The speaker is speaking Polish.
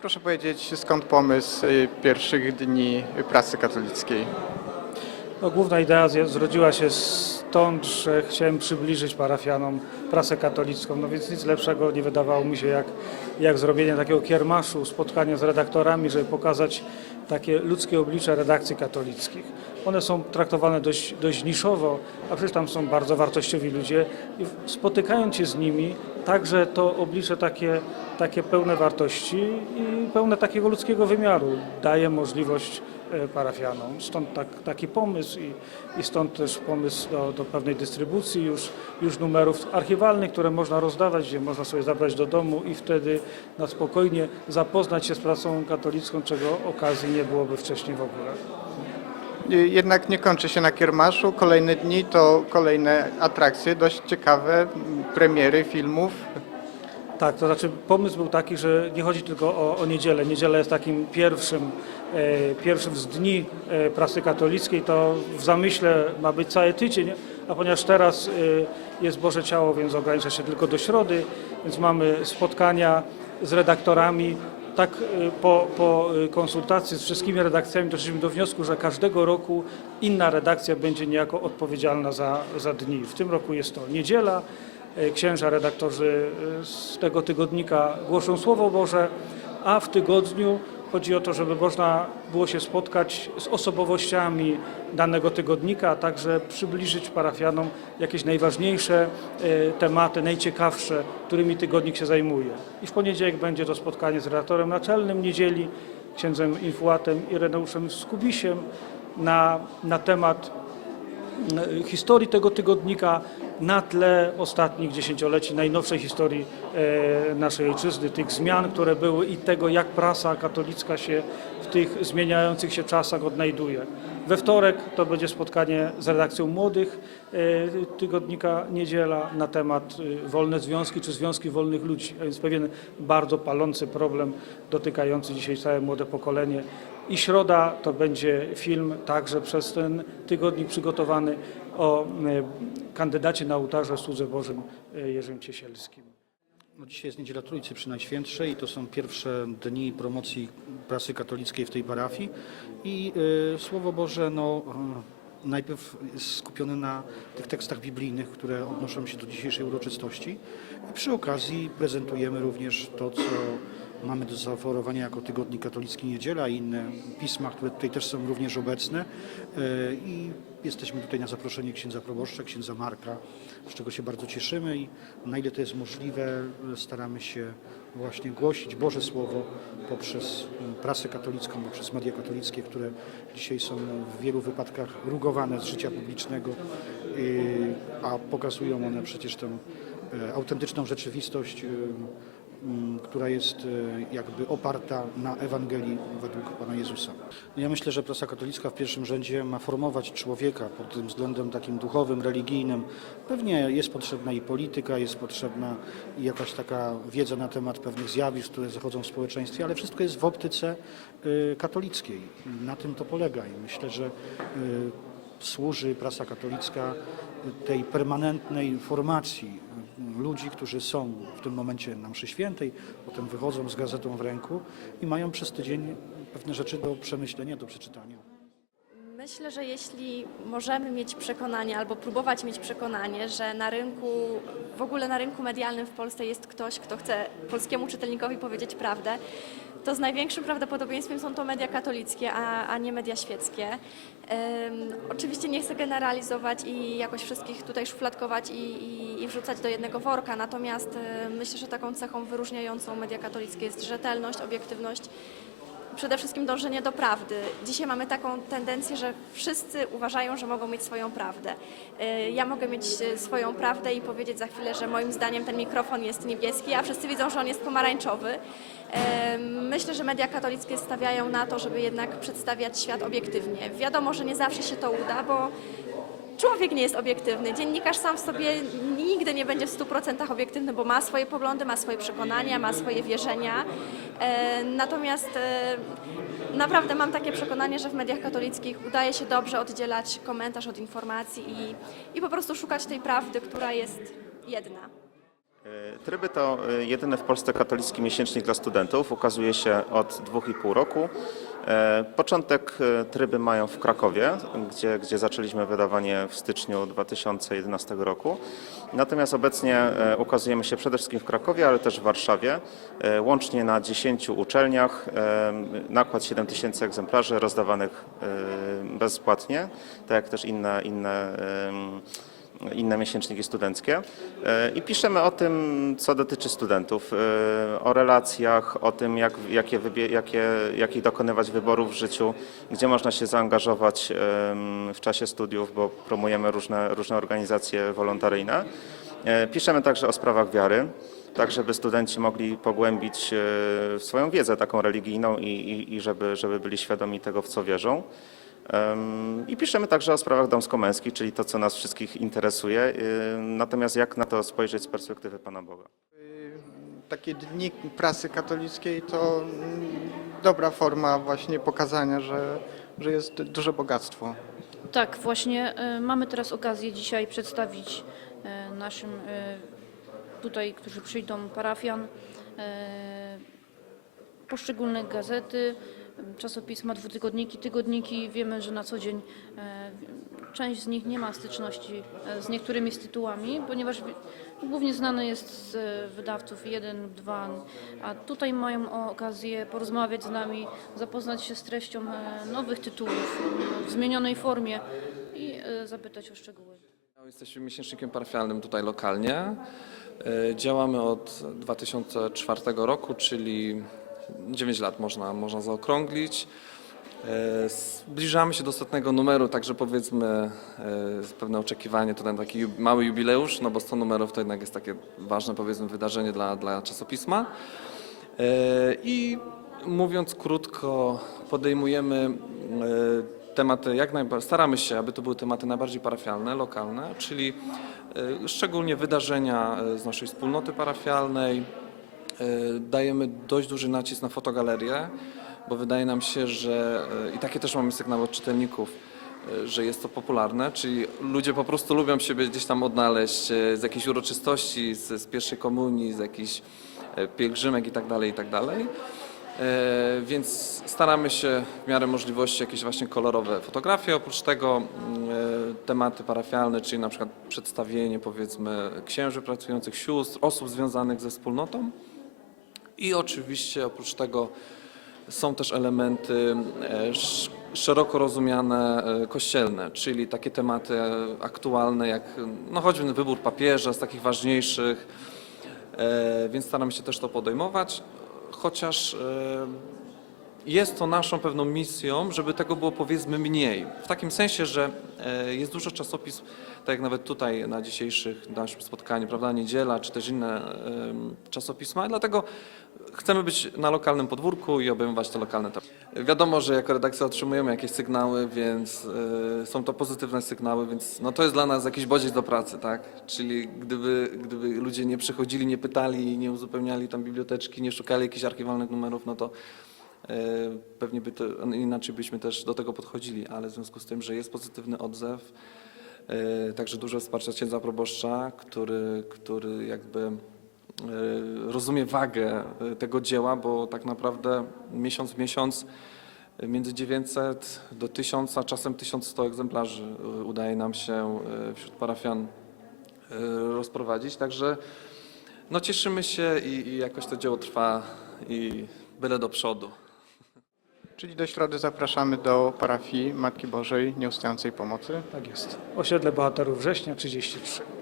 Proszę powiedzieć, skąd pomysł y, pierwszych dni prasy katolickiej? No, główna idea zrodziła się stąd, że chciałem przybliżyć parafianom prasę katolicką, no więc nic lepszego nie wydawało mi się jak, jak zrobienie takiego kiermaszu, spotkania z redaktorami, żeby pokazać takie ludzkie oblicze redakcji katolickich. One są traktowane dość, dość niszowo, a przecież tam są bardzo wartościowi ludzie i spotykając się z nimi, także to oblicze takie, takie pełne wartości i pełne takiego ludzkiego wymiaru daje możliwość parafianom. Stąd tak, taki pomysł i, i stąd też pomysł do, do pewnej dystrybucji już, już numerów archiwalnych, które można rozdawać, gdzie można sobie zabrać do domu i wtedy na spokojnie zapoznać się z pracą katolicką, czego okazji nie byłoby wcześniej w ogóle. Jednak nie kończy się na kiermaszu. Kolejne dni to kolejne atrakcje, dość ciekawe, premiery filmów. Tak, to znaczy pomysł był taki, że nie chodzi tylko o, o niedzielę. Niedziela jest takim pierwszym, e, pierwszym z dni e, prasy katolickiej. To w zamyśle ma być cały tydzień, a ponieważ teraz e, jest Boże Ciało, więc ogranicza się tylko do środy, więc mamy spotkania z redaktorami. Tak e, po, po e, konsultacji z wszystkimi redakcjami doszliśmy do wniosku, że każdego roku inna redakcja będzie niejako odpowiedzialna za, za dni. W tym roku jest to niedziela, księża redaktorzy e, z tego tygodnika głoszą Słowo Boże, a w tygodniu chodzi o to, żeby można było się spotkać z osobowościami danego tygodnika, a także przybliżyć parafianom jakieś najważniejsze e, tematy, najciekawsze, którymi tygodnik się zajmuje. I w poniedziałek będzie to spotkanie z redaktorem naczelnym niedzieli, księdzem Infuatem i Reneuszem Skubisiem na, na temat e, historii tego tygodnika na tle ostatnich dziesięcioleci, najnowszej historii e, naszej ojczyzny, tych zmian, które były i tego, jak prasa katolicka się w tych zmieniających się czasach odnajduje. We wtorek to będzie spotkanie z redakcją młodych e, tygodnika Niedziela na temat e, wolne związki czy związki wolnych ludzi, a więc pewien bardzo palący problem dotykający dzisiaj całe młode pokolenie. I środa to będzie film także przez ten tygodnik przygotowany o e, kandydacie na ołtarze w słudze Bożym e, Jerzym Ciesielskim. No dzisiaj jest Niedziela Trójcy przy Najświętszej i to są pierwsze dni promocji prasy katolickiej w tej parafii i y, Słowo Boże no, najpierw jest skupione na tych tekstach biblijnych, które odnoszą się do dzisiejszej uroczystości i przy okazji prezentujemy również to, co mamy do zaoferowania jako Tygodnik Katolicki Niedziela i inne pisma, które tutaj też są również obecne. Y, i jesteśmy tutaj na zaproszenie księdza proboszcza, księdza Marka, z czego się bardzo cieszymy. I na ile to jest możliwe, staramy się właśnie głosić Boże Słowo poprzez prasę katolicką, poprzez media katolickie, które dzisiaj są w wielu wypadkach rugowane z życia publicznego, y, a pokazują one przecież tę e, autentyczną rzeczywistość, która jest e, jakby oparta na Ewangelii według Pana Jezusa. Ja myślę, że prasa katolicka w pierwszym rzędzie ma formować człowieka pod tym względem takim duchowym, religijnym. Pewnie jest potrzebna i polityka, jest potrzebna i jakaś taka wiedza na temat pewnych zjawisk, które zachodzą w społeczeństwie, ale wszystko jest w optyce y, katolickiej. Na tym to polega i myślę, że y, służy prasa katolicka tej permanentnej formacji ludzi, którzy są w tym momencie na mszy świętej, potem wychodzą z gazetą w ręku i mają przez tydzień pewne rzeczy do przemyślenia, do przeczytania. Myślę, że jeśli możemy mieć przekonanie albo próbować mieć przekonanie, że na rynku, w ogóle na rynku medialnym w Polsce jest ktoś, kto chce polskiemu czytelnikowi powiedzieć prawdę, to z największym prawdopodobieństwem są to media katolickie, a, a nie media świeckie. Oczywiście nie chcę generalizować i jakoś wszystkich tutaj szufladkować i, i, i wrzucać do jednego worka, natomiast myślę, że taką cechą wyróżniającą media katolickie jest rzetelność, obiektywność przede wszystkim dążenie do prawdy. Dzisiaj mamy taką tendencję, że wszyscy uważają, że mogą mieć swoją prawdę. Y, Ja mogę mieć y, swoją prawdę i powiedzieć za chwilę, że moim zdaniem ten mikrofon jest niebieski, a wszyscy widzą, że on jest pomarańczowy. Myślę, że media katolickie stawiają na to, żeby jednak przedstawiać świat obiektywnie. Wiadomo, że nie zawsze się to uda, bo Człowiek nie jest obiektywny. Dziennikarz sam w sobie nigdy nie będzie w 100% obiektywny, bo ma swoje poglądy, ma swoje przekonania, ma swoje wierzenia. E, natomiast e, naprawdę mam takie przekonanie, że w mediach katolickich udaje się dobrze oddzielać komentarz od informacji i, i po prostu szukać tej prawdy, która jest jedna. Tryby to y, jedyny w Polsce katolicki miesięcznik dla studentów. Ukazuje się od dwóch i pół roku. E, Początek tryby mają w Krakowie, gdzie, gdzie zaczęliśmy wydawanie w styczniu 2011 roku. Natomiast obecnie e, ukazujemy się przede wszystkim w Krakowie, ale też w Warszawie. E, Łącznie na 10 uczelniach. e, Nakład 7 tysięcy egzemplarzy rozdawanych e, bezpłatnie, tak jak też inne, inne inne miesięczniki studenckie E, i piszemy o tym, co dotyczy studentów, e, o relacjach, o tym, jak, jakie, jakie, jakich dokonywać wyborów w życiu, gdzie można się zaangażować em, w czasie studiów, bo promujemy różne, różne organizacje wolontaryjne. E, Piszemy także o sprawach wiary, tak żeby studenci mogli pogłębić e, swoją wiedzę taką religijną i, i, i żeby, żeby byli świadomi tego, w co wierzą. I piszemy także o sprawach damsko-męskich, czyli to, co nas wszystkich interesuje. Ym, Natomiast jak na to spojrzeć z perspektywy Pana Boga? Takie dni prasy katolickiej to mm, dobra forma właśnie pokazania, że, że jest duże bogactwo. Tak, właśnie e, mamy teraz okazję dzisiaj przedstawić naszym tutaj, którzy przyjdą, parafian, poszczególne gazety, czasopisma, dwutygodniki, tygodniki. Wiemy, że na co dzień e, część z nich nie ma styczności e, z niektórymi z tytułami, ponieważ głównie znany jest z e, wydawców jeden dwa, a tutaj mają okazję porozmawiać z nami, zapoznać się z treścią nowych tytułów w zmienionej formie i zapytać o szczegóły. Jesteśmy miesięcznikiem parafialnym tutaj lokalnie. Działamy od 2004 roku, czyli 9 lat można, można zaokrąglić. E, Zbliżamy się do setnego numeru, także powiedzmy e, pewne oczekiwanie to ten taki mały jubileusz, no bo 100 numerów to jednak jest takie ważne powiedzmy wydarzenie dla, dla czasopisma. E, I mówiąc krótko, podejmujemy tematy jak najbardziej, staramy się, aby to były tematy najbardziej parafialne, lokalne, czyli szczególnie wydarzenia z naszej wspólnoty parafialnej. E, Dajemy dość duży nacisk na fotogalerię, bo wydaje nam się, że e, i takie też mamy sygnały od czytelników, e, że jest to popularne, czyli ludzie po prostu lubią siebie gdzieś tam odnaleźć z jakiejś uroczystości, z, z pierwszej komunii, z jakichś pielgrzymek i tak dalej, i tak Więc staramy się w miarę możliwości jakieś właśnie kolorowe fotografie. Oprócz tego mm, tematy parafialne, czyli na przykład przedstawienie powiedzmy księży pracujących, sióstr, osób związanych ze wspólnotą. I oczywiście oprócz tego są też elementy e, sz- szeroko rozumiane e, kościelne, czyli takie tematy aktualne jak no choćby wybór papieża z takich ważniejszych, e, więc staramy się też to podejmować, chociaż jest to naszą pewną misją, żeby tego było powiedzmy mniej. W takim sensie, że jest dużo czasopism, tak jak nawet tutaj na dzisiejszych naszym spotkaniu, prawda, Niedziela, czy też inne czasopisma, dlatego chcemy być na lokalnym podwórku i obejmować te lokalne tematy. Wiadomo, że jako redakcja otrzymujemy jakieś sygnały, więc e, są to pozytywne sygnały, więc no to jest dla nas jakiś bodziec do pracy, tak? Czyli gdyby, gdyby ludzie nie przychodzili, nie pytali, nie uzupełniali tam biblioteczki, nie szukali jakichś archiwalnych numerów, no to E, Pewnie by to, inaczej byśmy też do tego podchodzili, ale w związku z tym, że jest pozytywny odzew, e, także duże wsparcie księdza proboszcza, który, który jakby rozumie wagę e, tego dzieła, bo tak naprawdę miesiąc w miesiąc e, między 900 do 1000, a czasem 1100 egzemplarzy e, udaje nam się e, wśród parafian e, rozprowadzić. Także no cieszymy się i, i jakoś to dzieło trwa i byle do przodu. Czyli do środy zapraszamy do parafii Matki Bożej Nieustającej Pomocy. Tak jest. Osiedle Bohaterów Września 33.